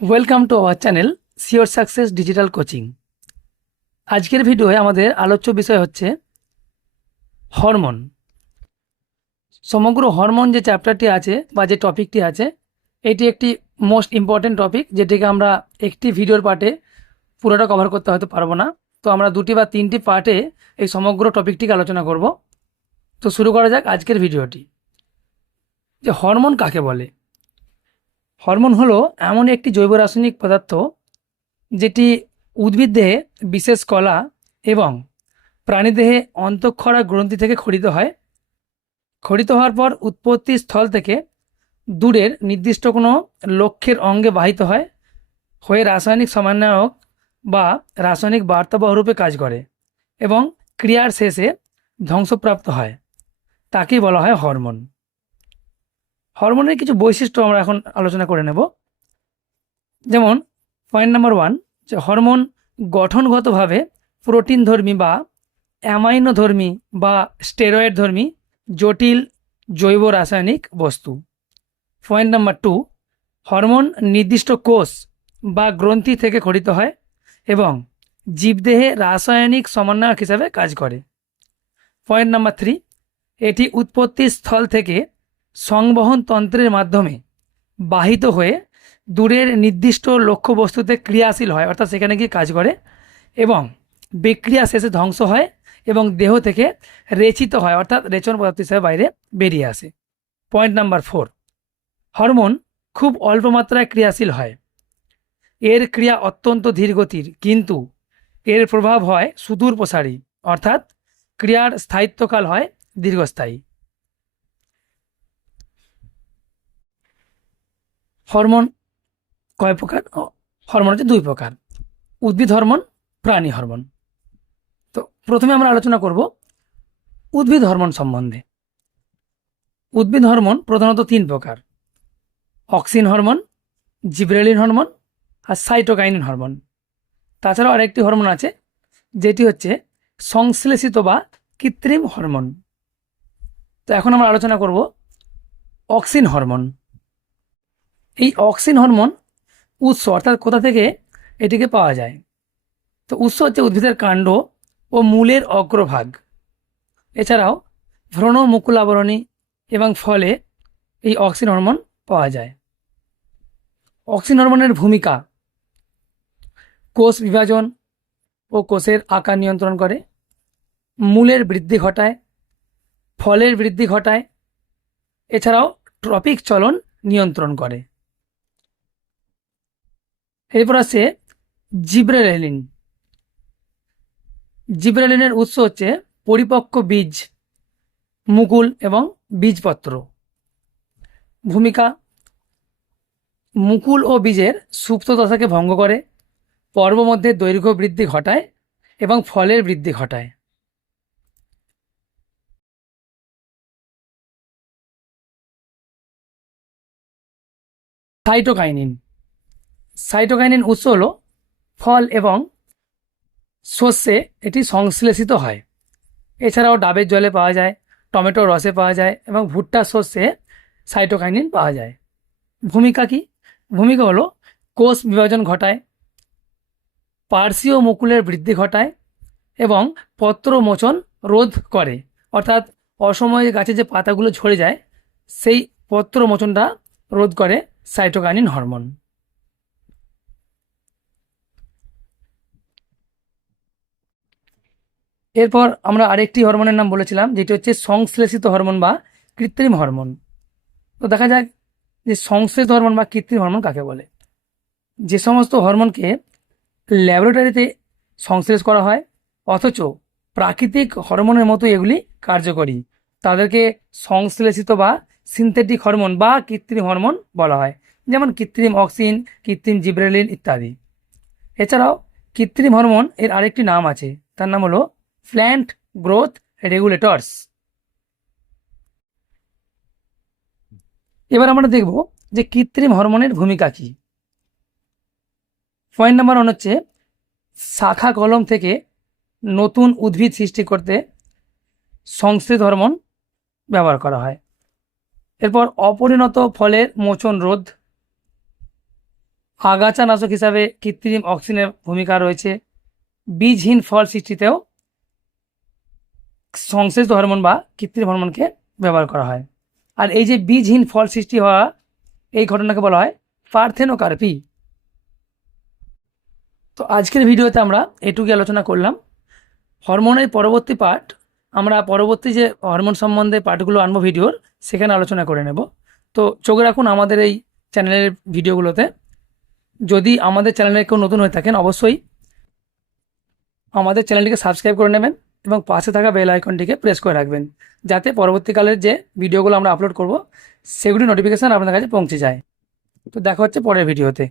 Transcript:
Welcome to our channel sure success digital coaching. আজকের ভিডিওয়ে আমাদের আলোচ্য বিষয় হচ্ছে হরমোন। সমগ্র হরমোন যে চ্যাপ্টারটি আছে বা যে টপিকটি আছে, এটি একটি মোস্ট ইম্পর্টেন্ট টপিক, যেটিকে আমরা একটি ভিডিওর পার্টে পুরোটা কভার করতে হয়তো পারবো না। তো আমরা 2টি বা 3টি পার্টে এই সমগ্র টপিকটিকে আলোচনা করব। তো শুরু করা যাক আজকের ভিডিওটি। যে হরমোন কাকে বলে? হরমোন হলো এমন একটি জৈব রাসায়নিক পদার্থ যেটি উদ্ভিদদেহে বিশেষ কলা এবং প্রাণীদেহে অন্তঃক্ষরা গ্রন্থি থেকে খরিত হয়। খরিত হওয়ার পর উৎপত্তি স্থল থেকে দূরের নির্দিষ্ট কোনো লক্ষ্যের অঙ্গে বাহিত হয়, হয়ে রাসায়নিক সমন্বয়ক বা রাসায়নিক বার্তাবহ রূপে কাজ করে এবং ক্রিয়ার শেষে ধ্বংসপ্রাপ্ত হয়। তাকেই বলা হয় হরমোন। হরমোনের কিছু বৈশিষ্ট্য আমরা এখন আলোচনা করে নেব। যেমন পয়েন্ট নাম্বার 1, যে হরমোন গঠনগতভাবে প্রোটিনধর্মী বা অ্যামাইনোধর্মী বা স্টেরয়েডধর্মী জটিল জৈব রাসায়নিক বস্তু। পয়েন্ট নাম্বার 2, হরমোন নির্দিষ্ট কোষ বা গ্রন্থি থেকে খরিত হয় এবং জীবদেহে রাসায়নিক সমন্বয়ক হিসাবে কাজ করে। পয়েন্ট নাম্বার 3, এটি উৎপত্তি স্থল থেকে সংবহন তন্ত্রের মাধ্যমে বাহিত হয়ে দূরের নির্দিষ্ট লক্ষ্যবস্তুতে ক্রিয়াশীল হয়, অর্থাৎ সেখানে গিয়ে কাজ করে এবং বিক্রিয়া শেষে ধ্বংস হয় এবং দেহ থেকে রেচিত হয়, অর্থাৎ রেচন পদার্থ হিসেবে বাইরে বেরিয়ে আসে। পয়েন্ট নাম্বার 4, হরমোন খুব অল্প মাত্রায় ক্রিয়াশীল হয়। এর ক্রিয়া অত্যন্ত ধীরগতির, কিন্তু এর প্রভাব হয় সুদূর প্রসারী, অর্থাৎ ক্রিয়ার স্থায়িত্বকাল হয় দীর্ঘস্থায়ী। হরমোন কয় প্রকার? হরমোন হচ্ছে 2 প্রকার: উদ্ভিদ হরমোন, প্রাণী হরমোন। তো প্রথমে আমরা আলোচনা করব উদ্ভিদ হরমোন সম্বন্ধে। উদ্ভিদ হরমোন প্রধানত 3 প্রকার: অক্সিন হরমোন, জিবরেলিন হরমোন আর সাইটোকাইনিন হরমোন। তাছাড়াও আরেকটি হরমোন আছে, যেটি হচ্ছে সংশ্লেষিত বা কৃত্রিম হরমোন। তো এখন আমরা আলোচনা করব অক্সিন হরমোন। এই অক্সিন হরমোন উৎস, অর্থাৎ কোথা থেকে এটিকে পাওয়া যায়? তো উৎস হচ্ছে উদ্ভিদের কাণ্ড ও মূলের অগ্রভাগ। এছাড়াও ভ্রূণ, মুকুল আবরণী এবং ফলে এই অক্সিন হরমোন পাওয়া যায়। অক্সিন হরমোনের ভূমিকা: কোষ বিভাজন ও কোষের আকার নিয়ন্ত্রণ করে, মূলের বৃদ্ধি ঘটায়, ফলের বৃদ্ধি ঘটায়, এছাড়াও ট্রপিক চলন নিয়ন্ত্রণ করে। এরপর আছে জিব্রেলিন। জিব্রেলিনের উৎস হচ্ছে পরিপক্ক বীজ, মুকুল এবং বীজপত্র। ভূমিকা: মুকুল ও বীজের সুপ্ত দশাকে ভঙ্গ করে, পর্ব মধ্যে দৈর্ঘ্য বৃদ্ধি ঘটায় এবং ফলের বৃদ্ধি ঘটায়। সাইটোকাইনিন। সাইটোকাইনিন উৎস হলো ফল এবং শস্যে এটি সংশ্লেষিত হয়। এছাড়াও ডাবের জলে পাওয়া যায়, টমেটোর রসে পাওয়া যায় এবং ভুট্টার শস্যে সাইটোকাইনিন পাওয়া যায়। ভূমিকা কি? ভূমিকা হলো কোষ বিভাজন ঘটায়, পার্শ্বীয় মুকুলের বৃদ্ধি ঘটায় এবং পত্র মোচন রোধ করে, অর্থাৎ অসময়ে গাছে যে পাতাগুলো ঝরে যায় সেই পত্র মোচনটা রোধ করে সাইটোকাইনিন হরমোন। এরপর আমরা আরেকটি হরমোনের নাম বলেছিলাম, যেটি হচ্ছে সংশ্লেষিত হরমোন বা কৃত্রিম হরমোন। তো দেখা যাক যে সংশ্লেষিত হরমোন বা কৃত্রিম হরমোন কাকে বলে। যে সমস্ত হরমোনকে ল্যাবরেটরিতে সংশ্লেষ করা হয় অথচ প্রাকৃতিক হরমোনের মতো এগুলি কার্যকরী, তাদেরকে সংশ্লেষিত বা সিনথেটিক হরমোন বা কৃত্রিম হরমোন বলা হয়, যেমন কৃত্রিম অক্সিন, কৃত্রিম জিব্রেলিন ইত্যাদি। এছাড়াও কৃত্রিম হরমোন এর আরেকটি নাম আছে, তার নাম হলো প্ল্যান্ট গ্রোথ রেগুলেটরস। এবার আমরা দেখব যে কৃত্রিম হরমোনের ভূমিকা কী। পয়েন্ট নাম্বার 1 হচ্ছে শাখা কলম থেকে নতুন উদ্ভিদ সৃষ্টি করতে সংশ্লেষিত হরমোন ব্যবহার করা হয়। এরপর অপরিণত ফলের মোচন রোধ, আগাছানাশক হিসাবে কৃত্রিম অক্সিজেনের ভূমিকা রয়েছে। বীজহীন ফল সৃষ্টিতেও সংশ্লেষিত হরমোন বা কৃত্রিম হরমোনকে ব্যবহার করা হয়। আর এই যে বীজহীন ফল সৃষ্টি হওয়া, এই ঘটনাকে বলা হয় পার্থেনোকার্পি। তো আজকের ভিডিওতে আমরা এটুকুই আলোচনা করলাম। হরমোনের পরবর্তী পার্ট, আমরা পরবর্তী যে হরমোন সম্বন্ধে পার্টগুলো আনবো ভিডিওর, সেখানে আলোচনা করে নেব। তো চোখ রাখুন আমাদের এই চ্যানেলের ভিডিওগুলোতে। যদি আমাদের চ্যানেলে কেউ নতুন হয়ে থাকেন, অবশ্যই আমাদের চ্যানেলটিকে সাবস্ক্রাইব করে নেবেন এবং পাশে থাকা বেল আইকনটিকে প্রেস করে রাখবেন, যাতে পরবর্তীকালের যে ভিডিওগুলো আমরা আপলোড করব সেগুলি নোটিফিকেশান আপনাদের কাছে পৌঁছে যায়। তো দেখা হচ্ছে পরের ভিডিওতে।